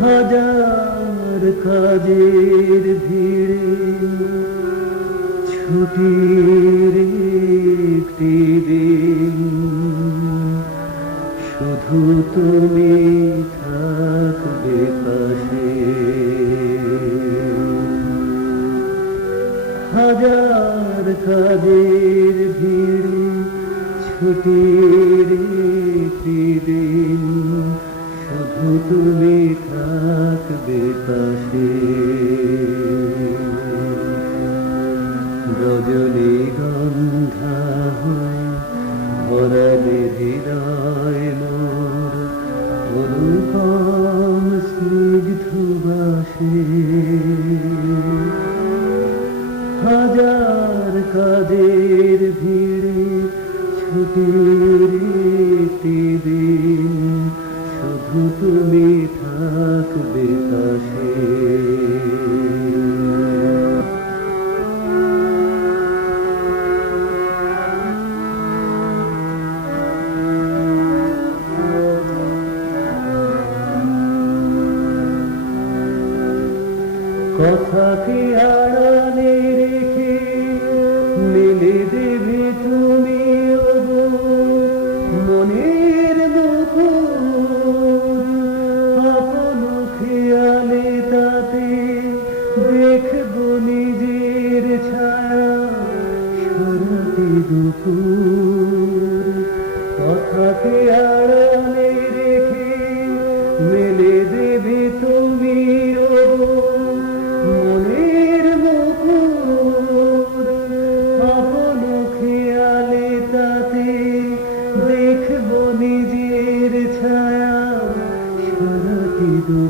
হাজার কাজের ভিড়ে, ছুটির একটি দিন। শুধু তুমি থাকবে পাশে। হাজার কাজের ভিড়ে, ছুটির একটি দিন। শুধু তুমি থাকবে পাশে। রজনী গন্ধা হয়ে ভরালে হৃদয় মোর। অনুপম স্নিগ্ধ বাসে। হাজার কাজের ভিড়ে ছুটির কথাকে আড়ালে রেখে মেলে দেবে তুমি মনের খেয়ালে তাতে দেখব নিজের ছায়া সারাটি দুপুর কথাকে আড়ালে রেখে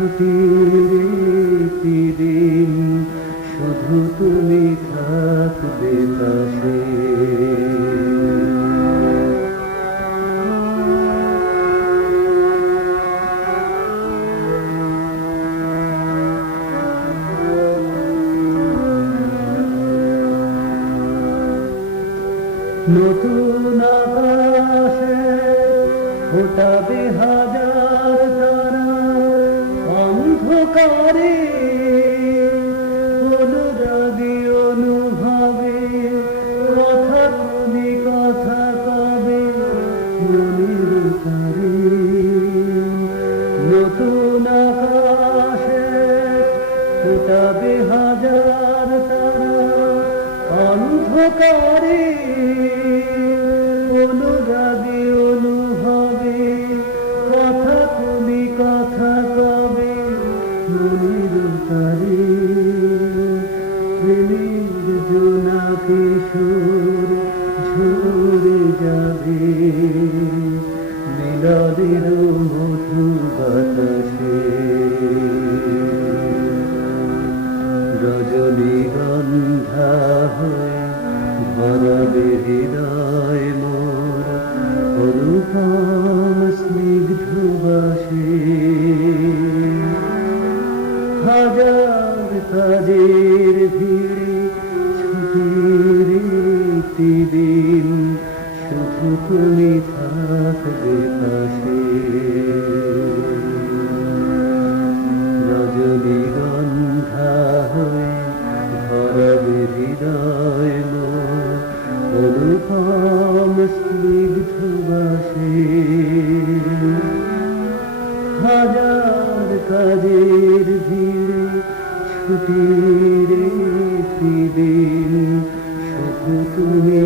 একটি দিন শুধু তুমি থাকবে পাশে। নতুন আকাশে ফোটাবে হাজার তারা অন্ধকারে, অনুরাগী অনুভবে, কথা তুমি কথা কবে, মনের তারে নতুন আকাশে ফোটাবে হাজার তারা, অন্ধকারে, অনুরাগে অনুভবে সুর ঝরে যাবে। মিলনের মধু বাতাসে। রজনীগন্ধা হয়ে ভরাবে হৃদয় মোর। অনুপম স্নিগ্ধ হাজার কাজের ভিড়ে তুমি থাকবে পাশে। রজনীগন্ধা হয়ে ভরাবে হৃদয় অনুপম স্নিগ্ধ বাসে। হাজার কাজের ভিড়ে ছুটির দিন শুধু তুমি